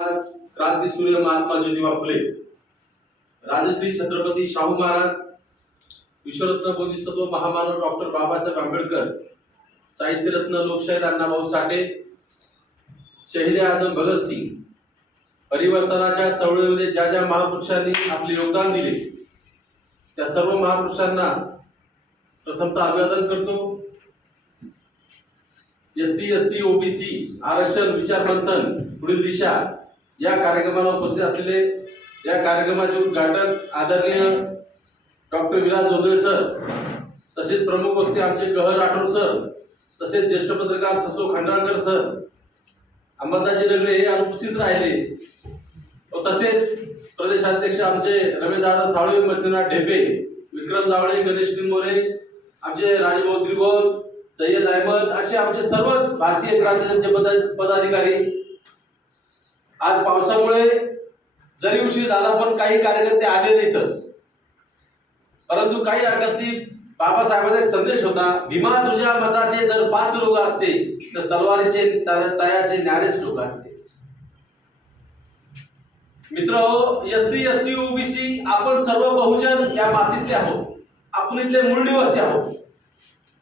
क्रांतीसूर्य महात्मा ज्योतिबा फुले, राजश्री छत्रपती शाहू महाराज, विश्वरत्न बोधिसत्व महामानव डॉक्टर बाबासाहेब आंबेडकर, साहित्यरत्न लोकशाहीर अण्णाभाऊ साठे, शहीद आझम भगतसिंग, परिवर्तनाच्या चळवळीमध्ये ज्या ज्या महापुरुषांनी आपले योगदान दिले त्या सर्व महापुरुषांना प्रथमतः अभिवादन करतो। एससी एसटी ओबीसी आरक्षण विचार मंथन पुढील दिशा या कार्यक्रमाला उपस्थित असलेले या कार्यक्रमाचे उद्घाटन आदरणीय डॉक्टर विलास जोंधळे सर, तसेच प्रमुख वक्ते आमचे कहर राठोड सर, तसेच ज्येष्ठ पत्रकार ससो खंडाळकर सर, अंबादासजी नगरे हे अनुपस्थित राहिले व तसेच प्रदेशाध्यक्ष आमचे रमेशदादा साळवे, मत्स्यनाथ ढेपे, विक्रम जावळे, गणेश निंबोरे, आमचे राजभाऊ त्रिभुवन, सय्यद अहमद असे आमचे सर्वच भारतीय क्रांतीचे पदाधिकारी। आज पावसामुळे जरी उशीर झाला पण काही कार्यकर्ते आले नाही सर, परंतु काही हरकत नाही। बाबासाहेबांचा एक संदेश होता, भीमा तुझ्या मताचे जर 5 लोक असते तर तलवारीचे तयाचे न्यारेच लोक असते। मित्र, एससी एसटी ओबीसी आपण सर्व बहुजन या मातीतले आहोत, आपण इथले मूळ निवासी आहोत।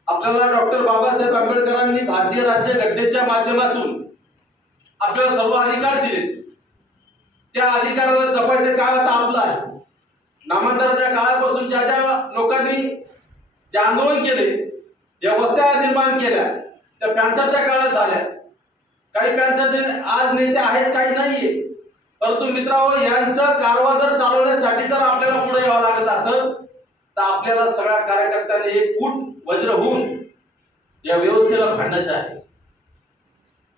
आपल्याला डॉक्टर बाबासाहेब आंबेडकरांनी भारतीय राज्यघटनेच्या माध्यमातून आपल्याला सर्व अधिकार दिले, त्या अधिकाराला जपायचे काळ आता आपला आहे। नामांतराच्या काळापासून ज्या ज्या लोकांनी जे आंदोलन केले, ज्या वस्त्या निर्माण केल्या, त्या पॅंथरच्या काळात झाल्या। काही पॅंथरचे आज नेते आहेत, काही नाहीये, परंतु मित्रांनो यांचं कारभार जर चालवण्यासाठी जर आपल्याला पुढे यावं लागत असेल तर आपल्याला सगळ्या कार्यकर्त्यांनी एक फूट वज्र होऊन या व्यवस्थेला भांडायचं आहे।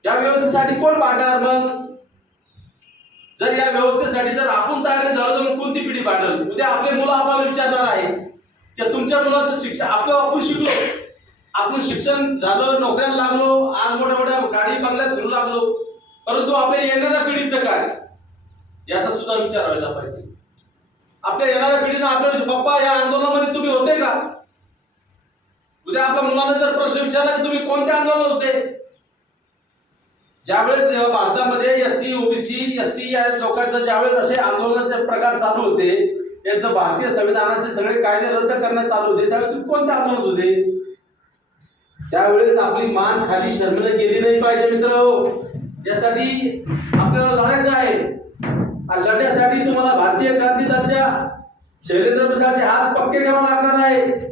या व्यवस्थेसाठी कोण भांडणार? मग जर या व्यवस्थेसाठी जर आपण तयार नाही झालो तर कोणती पिढी भांडल? उद्या आपले मुलं आपल्याला विचारणार आहे की तुमच्या मुलाचं शिक्षण आपण शिकलो, आपण शिक्षण झालं, नोकऱ्याला लागलो, आज मोठ्या मोठ्या गाडी बंगल्यात फिरू लागलो, परंतु आपल्या येणाऱ्या पिढीचं काय याचा सुद्धा विचार व्हायला पाहिजे। आपल्या येणाऱ्या पिढीनं आपल्या पप्पा या आंदोलनामध्ये तुम्ही होते का? उद्या आपल्या मुलांना जर प्रश्न विचारला की तुम्ही कोणत्या आंदोलनात होते? ज्यावेळेस भारतामध्ये एससी ओबीसी एसटी या लोकांचं ज्यावेळेस असे आंदोलनाचे प्रकार चालू होते, यांचं भारतीय संविधानाचे सगळे कायदे रद्द करण्यात चालू होते, त्यावेळेस तुम्ही कोणते आंदोलन होते? त्यावेळेस आपली मान खाली शर्मेला गेली नाही पाहिजे मित्र। यासाठी आपल्याला लढायचं आहे। लढण्यासाठी तुम्हाला भारतीय क्रांती दलाच्या शैलेंद्र प्रसादचे हात पक्के करावे लागणार आहे।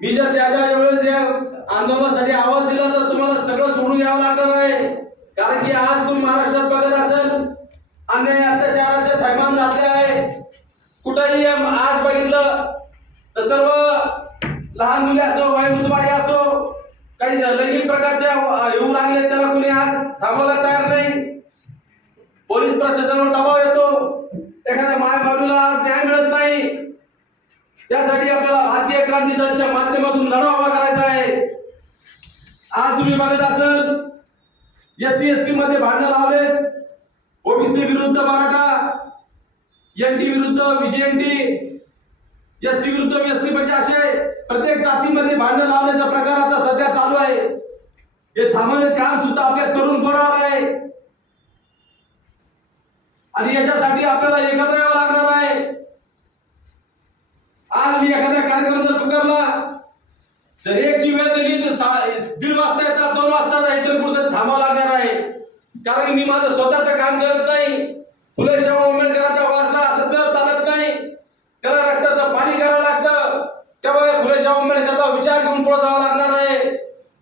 मी जर ज्या वेळेस या आंदोलनासाठी आवाज दिला तर तुम्हाला सगळं सोडून यावं लागणार आहे, कारण की आज तुम्ही महाराष्ट्रात बघत असाल अन्याय अत्याचाराचे थैमान घातले आहे। कुठेही आज बघितलं तर सर्व लहान मुले असो, वयोवृद्ध बाई असो, काही लैंगिक प्रकारच्या येऊ लागले, त्याला कोणी आज थांबवायला तयार नाही। पोलीस प्रशासनावर दबाव येतो, एखाद्या माय बाजूला आज न्याय मिळत नाही। त्यासाठी आपल्याला भारतीय क्रांती दलाच्या माध्यमातून लढा उभा करायचा आहे। आज तुम्ही बघत असाल एससी एसटी मध्ये भांडण लावले, ओबीसी विरुद्ध मराठा, एनटी विरुद्ध व्हीजेएनटी, एससी विरुद्ध एससी म्हणजे असे प्रत्येक जातीमध्ये भांडण लावण्याचा प्रकार आता सध्या चालू आहे। हे थांबवणे काम सुद्धा आपल्या तरुण पोरावर आहे आणि याच्यासाठी आपल्याला एकत्र यावं लागणार आहे। आज मी एखाद्या कार्यक्रम जर पुकारला तर एकची वेळ दिली तर 1:30 वाजता येतात, 2 वाजता इतर कुठे थांबावं लागणार आहे, कारण की मी माझं स्वतःचं काम करत नाही। फुले शाहू आंबेडकरांचा वारसा असं सहज चालत नाही, त्याला रक्ताचं पाणी करावं लागतं। त्यामुळे फुले शाहू आंबेडकरांचा विचार घेऊन पुढे जावं लागणार आहे।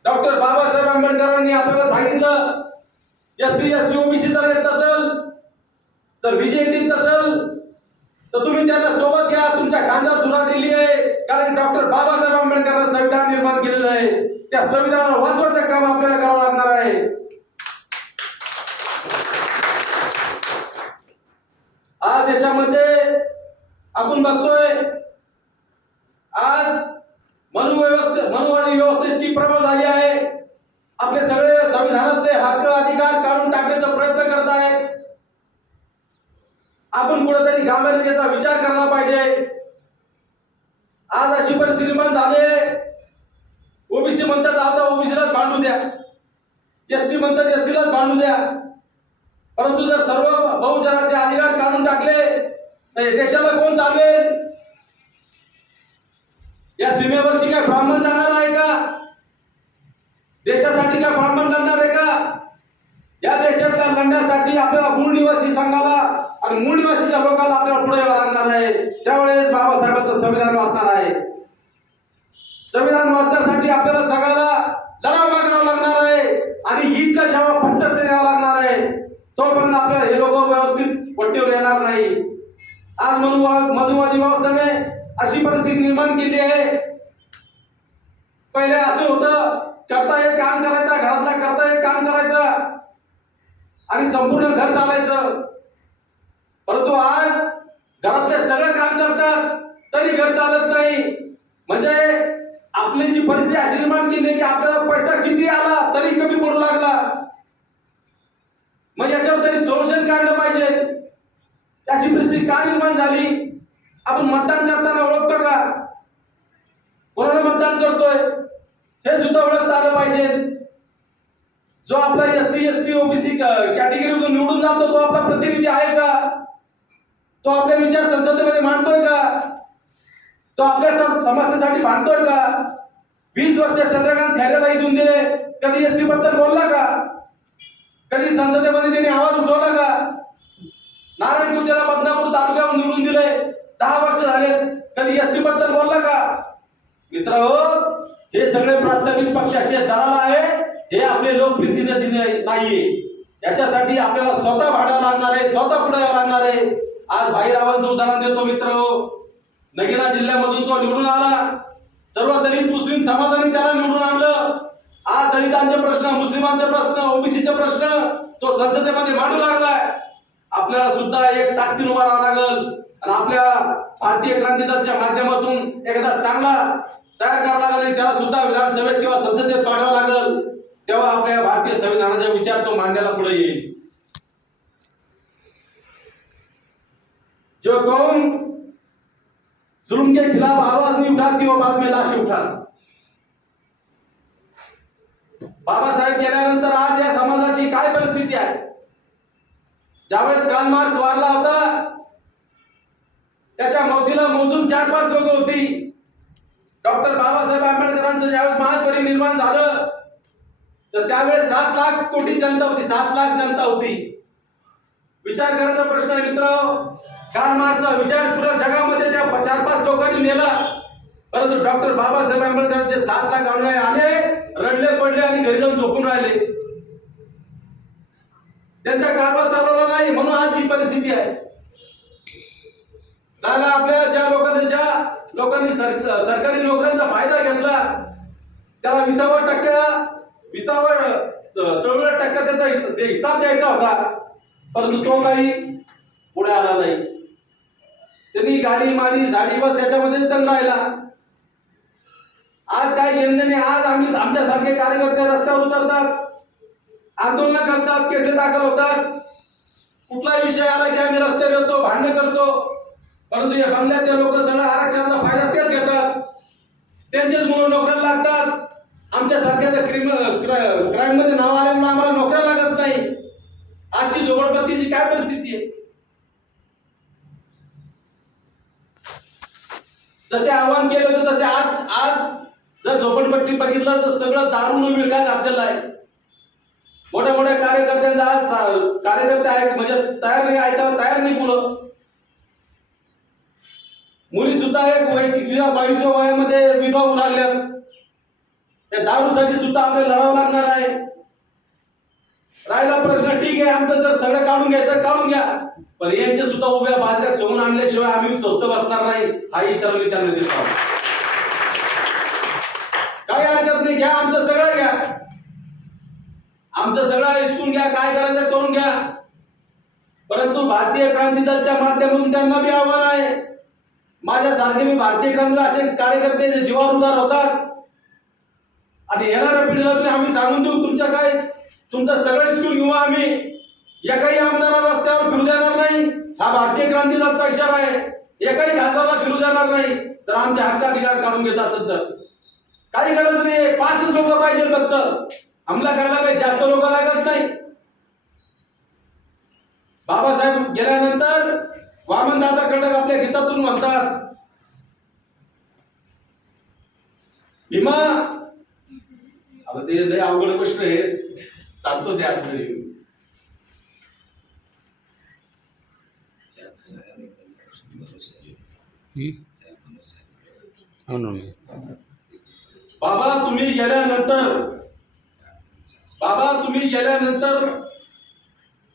डॉक्टर बाबासाहेब आंबेडकरांनी आपल्याला सांगितलं एससी एसटी ओबीसी जर येत नसेल तर व्हीजेएनटी नसेल तर तुम्ही त्यांना सोबत घ्या, तुमच्या खांद्यावर धुरा दिली आहे, कारण डॉक्टर बाबासाहेब आंबेडकरांनी संविधान निर्माण केलेलं आहे। त्या संविधानाला वाचवायचं काम आपल्याला करावं लागणार आहे। आज देशामध्ये आपण बघतोय आज मनुवादी व्यवस्था इतकी प्रबळ झाली आहे, आपले सगळे संविधानातले हक्क अधिकार काढून टाकण्याचा प्रयत्न करत आहेत। आपण कुठेतरी गांभीर्याने याचा विचार करायला पाहिजे। आज अशी परिस्थिती निर्माण झाली, ओबीसी म्हणतात आता ओबीसीलाच भांडू द्या, एससी म्हणतात एससीलाच भांडू द्या, परंतु जर सर्व बहुजनाचे अधिकार काढून टाकले तर हे देशाला कोण चालवेल? या सीमेवरती काय ब्राह्मण जाणार आहे का? देशासाठी काय ब्राह्मण लढणार आहे का? या देशातल्या लढण्यासाठी आपल्याला मूळ निवासी संघाला आणि मूळ निवासीच्या लोकांना आपल्याला पुढे यावं लागणार आहे. त्यावेळेस बाबासाहेबांचं संविधान वाचणार आहे. संविधान वाचण्यासाठी आपल्याला सगळ्याला लढाव करावा लागणार आहे आणि ईटला जेव्हा पट्टच द्यावा लागणार आहे तोपर्यंत आपल्याला हे लोक व्यवस्थित पट्टीवर येणार नाही. आज मनुवादी व्यवस्थेने अशी परिस्थिती निर्माण केली आहे. पहिले असं होतं, करता एक काम करायचं, घरातला करता एक काम करायचं आणि संपूर्ण घर चालायचं. परंतु आज घरातले सगळं काम करतात तरी घर चालत नाही. म्हणजे आपली जी परिस्थिती अशी निर्माण केली की आपल्याला पैसा किती आला तरी कमी पडू लागला. मग याच्यावर तरी सोल्युशन काढलं पाहिजे. त्याची परिस्थिती का निर्माण झाली? आपण मतदान करताना ओळखतो का? कोणाला मतदान करतोय हे सुद्धा ओळखता आलं पाहिजे. जो आपला एससी एसटी ओबीसी कॅटेगरीमधून निवडून जातो तो आपला प्रतिनिधी आहे का? तो आपले विचार संसदेमध्ये मांडतोय का? तो आपल्या समस्येसाठी भांडतोय का? 20 वर्ष चंद्रकांत खैरेला इथून दिले, कधी एसटी बद्दल बोलला का? कधी संसदेमध्ये त्यांनी आवाज उठवला का? नारायण कुचेला बदनापूर तालुक्यावर निवडून दिले, 10 वर्ष झालेत, कधी एसटी बद्दल बोलला का? मित्रांनो, हे सगळे प्रास्ताविक पक्षाचे दलाल आहे. हे आपले लोकप्रतिनिधी नाहीये. याच्यासाठी आपल्याला स्वतः भांडावं लागणार आहे, स्वतः पुढे यावं लागणार आहे. आज भाईरावांचं उदाहरण देतो मित्रांनो. नगीना जिल्ह्यामधून तो निवडून आला. सर्व दलित मुस्लिम समाजाने त्याला निवडून आणलं. आज दलितांचे प्रश्न, मुस्लिमांचे प्रश्न, ओबीसीचे प्रश्न तो संसदेमध्ये मांडू लागलाय. आपल्याला सुद्धा एक ताकदीने उभा राहावं लागल आणि आपल्या भारतीय क्रांती दलाच्या माध्यमातून एखादा चांगला तयार करावा लागेल आणि त्याला सुद्धा विधानसभेत किंवा संसदेत पाठवावं लागेल. तेव्हा आपल्या भारतीय संविधानाचा विचार तो मांडण्याला पुढे येईल. जो कौम जुल्म के खिलाफ आवाज नहीं उठाती वो बाद में लाश उठा. बाबासाहेब गेल्यानंतर आज या समाजाची काय परिस्थिती आहे? ज्यावेळेस कार्ल मार्क्स वारला होता त्याच्या मौतीला मोजून 4-5 लोक होती. डॉक्टर बाबासाहेब आंबेडकरांचं ज्यावेळेस महापरिनिर्वाण झालं तर त्यावेळेस 7 लाख कोटी जनता होती, 7 लाख जनता होती. विचार करायचा प्रश्न आहे मित्र. कार्ल मार्क्सचा विचार पुऱ्या जगामध्ये त्या 4-5 लोकांनी नेला, परंतु डॉक्टर बाबासाहेब आंबेडकरांचे 7 लाख अनुयायी आले, रडले पडले आणि घरी जाऊन झोपून राहिले. त्यांचा कारभार चालवला नाही म्हणून आज ही परिस्थिती आहे. आपल्या ज्या लोकांनी सरकारी नोकऱ्यांचा फायदा घेतला त्याला 20% त्याचा हिसाब द्यायचा होता, परंतु तो काही पुढे आला नाही. त्यांनी गाडी माडी साडी बस याच्यामध्येच दंग राहिला. आज काय घेणं नाही. आज आम्ही आमच्यासारखे कार्यकर्ते रस्त्यावर उतरतात, आंदोलन करतात, केसेस दाखल होतात. कुठलाही विषय आला की आम्ही रस्त्यावर येतो, भांडण करतो, परंतु या बंगल्यातले लोक सगळं आरक्षणाचा फायदा तेच घेतात, त्यांचेच म्हणून नोकऱ्या लागतात. आमच्या सारख्याचा क्राईम मध्ये नाव आल्यामुळे आम्हाला नोकऱ्या लागत नाही. आजची झोपडपट्टीची काय परिस्थिती आहे? जसे आव्हान केलं होतं तसे आज जर झोपडपट्टी बघितलं तर सगळं दारून विळखा घातलेला आहे. मोठ्या मोठ्या कार्यकर्त्यांचा आज कार्यकर्ते आहेत म्हणजे तयार नाही, ऐकायला तयार नाही. मुली सुद्धा 21-22 वयामध्ये विधवा होऊ लागल्यात. त्या दारूसाठी सुद्धा आपल्याला लढावं लागणार आहे. राहिला प्रश्न, ठीक आहे आमचं जर सगळं काढून घ्यायचं काढून घ्या, पण यांचे सुद्धा उभ्या बाजऱ्या सोडून आणल्याशिवाय आम्ही स्वस्त बसणार नाही हा इशारा मी त्यांना देतो. काय हरकत नाही, घ्या आमचं सगळं घ्या, आमचं सगळं ऐकून घ्या, काय करायचं करून घ्या. परंतु भारतीय क्रांती दलाच्या माध्यमातून त्यांना बी आव्हान आहे. माझ्यासारखे मी भारतीय क्रांती असे कार्यकर्ते जे जीवावर उदार होतात आणि येणाऱ्या पिढीला आम्ही सांगून देऊ तुमचं सगळं स्कूल घेऊ आम्ही. एकाही आमदाराला रस्त्यावर फिरू देणार नाही हा भारतीय क्रांती दलाचा इशारा आहे. एकाही खासदाराला फिरू देणार नाही. तर आमच्या हक्काधिकार काढून घेत असेल तर काही गरज नाही. 5 लोक पाहिजे फक्त. हमला करायला काही जास्त लोक लागत नाही. बाबासाहेब गेल्यानंतर वामनदादा खडक आपल्या गीतातून म्हणतात, भीमा, आता ते लय अवघड प्रश्न आहे, सांगतो ते आज तरी. बाबा तुम्ही गेल्यानंतर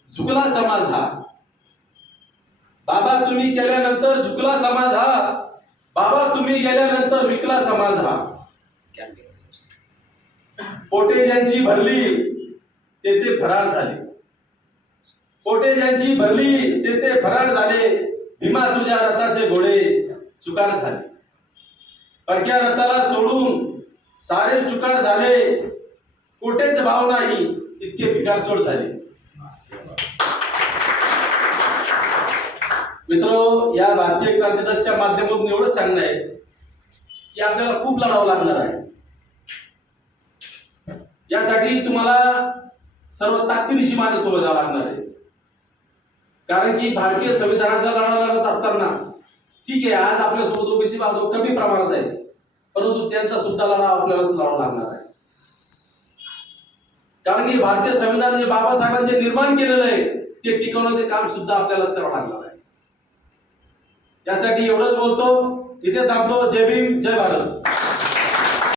झुकला समाज हा. बाबा तुम्ही गेल्यानंतर झुकला समाज हा. बाबा तुम्ही गेल्यानंतर विकला समाज हा. पोटे ज्यांची भरली तेथे फरार झाले. पोटे ज्यांची भरली तेथे फरार झाले. भीमा तुझ्या रथाचे घोडे चुकार झाले. परक्या रथाला सोडून सारेच चुकार झाले. कोटेच भाव नाही इतके भिकारचोट झाले. मित्रो, या भारतीय क्रांती दलच्या माध्यमातून एवढंच सांगणं आहे की आपल्याला खूप लढावं लागणार आहे. यासाठी तुम्हाला सर्व ताकदीनिशी माझ्यासोबत जावं लागणार आहे. कारण की भारतीय संविधानाचा लढा लढत असताना ठीक आहे, आज आपल्यासोबत ओबीसी बांधव कमी प्रमाणात आहेत, परंतु त्यांचा सुद्धा लढा आपल्यालाच लढावा लागणार आहे. कारण की भारतीय संविधान जे बाबासाहेबांचे निर्माण केलेलं आहे ते टिकवण्याचे काम सुद्धा आपल्यालाच करावं लागणार आहे. यासाठी एवढंच बोलतो, तिथे थांबतो. जय भीम, जय भारत.